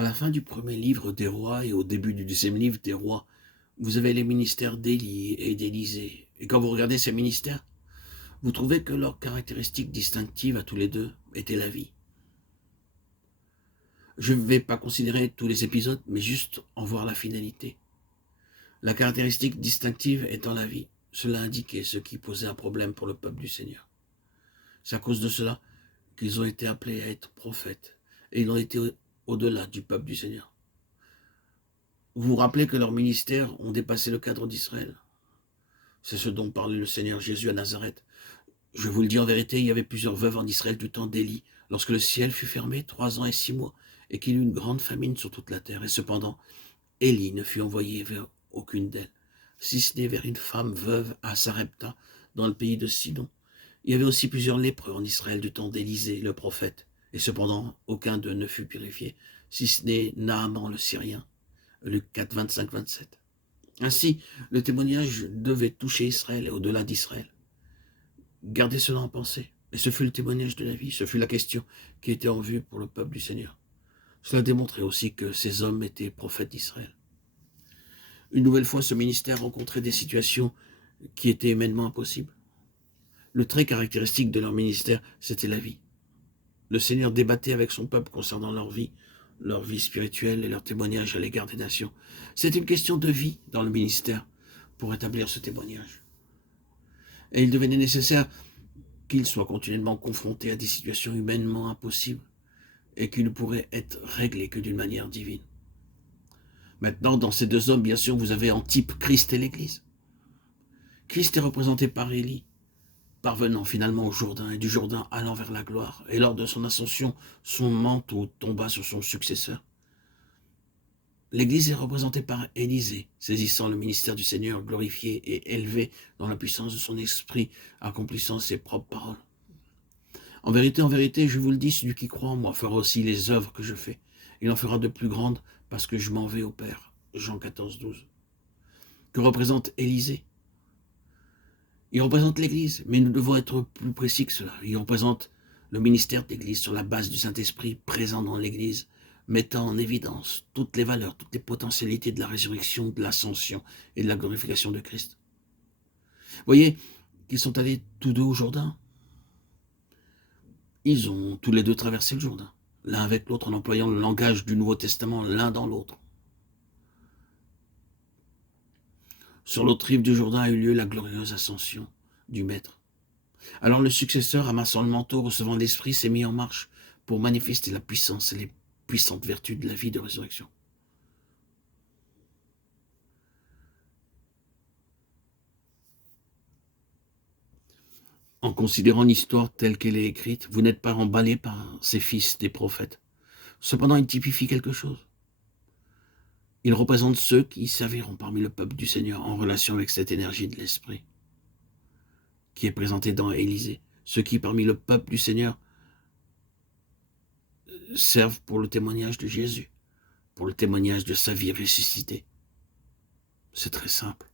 À la fin du premier livre des rois et au début du deuxième livre des rois, vous avez les ministères d'Élie et d'Élisée. Et quand vous regardez ces ministères, vous trouvez que leur caractéristique distinctive à tous les deux était la vie. Je ne vais pas considérer tous les épisodes, mais juste en voir la finalité. La caractéristique distinctive étant la vie. Cela indiquait ce qui posait un problème pour le peuple du Seigneur. C'est à cause de cela qu'ils ont été appelés à être prophètes. Et ils ont été au-delà du peuple du Seigneur. Vous vous rappelez que leurs ministères ont dépassé le cadre d'Israël. C'est ce dont parlait le Seigneur Jésus à Nazareth. Je vous le dis en vérité, il y avait plusieurs veuves en Israël du temps d'Élie, lorsque le ciel fut fermé 3 ans et 6 mois, et qu'il y eut une grande famine sur toute la terre. Et cependant, Élie ne fut envoyé vers aucune d'elles, si ce n'est vers une femme veuve à Sarepta, dans le pays de Sidon. Il y avait aussi plusieurs lépreux en Israël du temps d'Élisée, le prophète, et cependant, aucun d'eux ne fut purifié, si ce n'est Naaman le Syrien. Luc 4, 25-27. Ainsi, le témoignage devait toucher Israël et au-delà d'Israël. Gardez cela en pensée. Et ce fut le témoignage de la vie, ce fut la question qui était en vue pour le peuple du Seigneur. Cela démontrait aussi que ces hommes étaient prophètes d'Israël. Une nouvelle fois, ce ministère rencontrait des situations qui étaient humainement impossibles. Le trait caractéristique de leur ministère, c'était la vie. Le Seigneur débattait avec son peuple concernant leur vie spirituelle et leur témoignage à l'égard des nations. C'était une question de vie dans le ministère pour établir ce témoignage. Et il devenait nécessaire qu'ils soient continuellement confrontés à des situations humainement impossibles et qui ne pourraient être réglées que d'une manière divine. Maintenant, dans ces deux hommes, bien sûr, vous avez en type Christ et l'Église. Christ est représenté par Élie, parvenant finalement au Jourdain et du Jourdain allant vers la gloire. Et lors de son ascension, son manteau tomba sur son successeur. L'Église est représentée par Élisée, saisissant le ministère du Seigneur, glorifié et élevé dans la puissance de son esprit, accomplissant ses propres paroles. En vérité, je vous le dis, celui qui croit en moi fera aussi les œuvres que je fais. Il en fera de plus grandes parce que je m'en vais au Père. Jean 14, 12. Que représente Élisée? Il représente l'Église, mais nous devons être plus précis que cela. Il représente le ministère de l'Église sur la base du Saint-Esprit présent dans l'Église, mettant en évidence toutes les valeurs, toutes les potentialités de la résurrection, de l'ascension et de la glorification de Christ. Voyez qu'ils sont allés tous deux au Jourdain. Ils ont tous les deux traversé le Jourdain, l'un avec l'autre en employant le langage du Nouveau Testament l'un dans l'autre. Sur l'autre rive du Jourdain a eu lieu la glorieuse ascension du Maître. Alors le successeur, amassant le manteau, recevant l'Esprit, s'est mis en marche pour manifester la puissance et les puissantes vertus de la vie de résurrection. En considérant l'histoire telle qu'elle est écrite, vous n'êtes pas emballé par ces fils des prophètes. Cependant, il typifie quelque chose. Il représente ceux qui serviront parmi le peuple du Seigneur en relation avec cette énergie de l'Esprit qui est présentée dans Élisée. Ceux qui, parmi le peuple du Seigneur, servent pour le témoignage de Jésus, pour le témoignage de sa vie ressuscitée. C'est très simple.